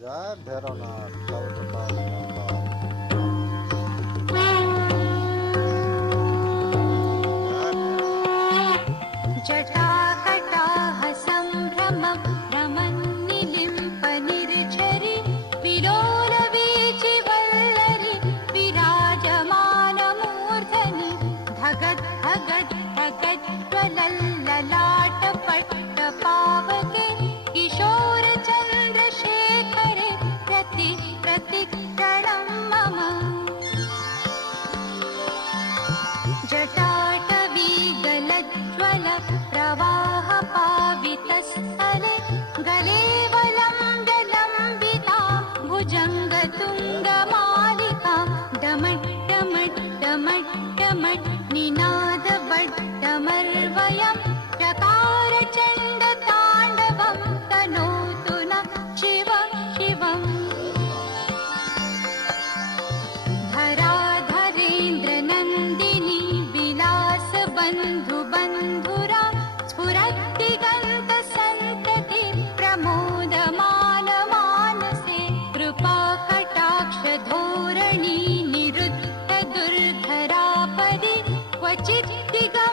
जय भैरवनाथ सब कृपा महाकाल। जटाकटाह सम्भ्रम भ्रमन्निलिम्प निर्झरि विलोलवीचिवल्लरि विराजमानमूर्धनि धगद् धगद् धगज्ज्वलल्ललाटपट्टपावके किशोरचन्द्रशेखरे प्रतिक्षणं मम जटाटवीगलज्ज्वल प्रवाहपावितस्थले गलेवलम्ब्यलम्बितां भुजङ्गतुङ्गमालिकां डमट्टमट्टमट्टमट् निनादबड्डमर्वयं चकारचण्डताण्डवं तनोतु न शिवं शिवम् धराधरेन्द्रनन्दिनी विलासबन्धुबन्धुरा स्फुरद्दिगन्तसन्तति प्रमोदमानमानसे कृपाकटाक्षधोरणी निरुद्धदुर्धरापदि क्वचित् दिगा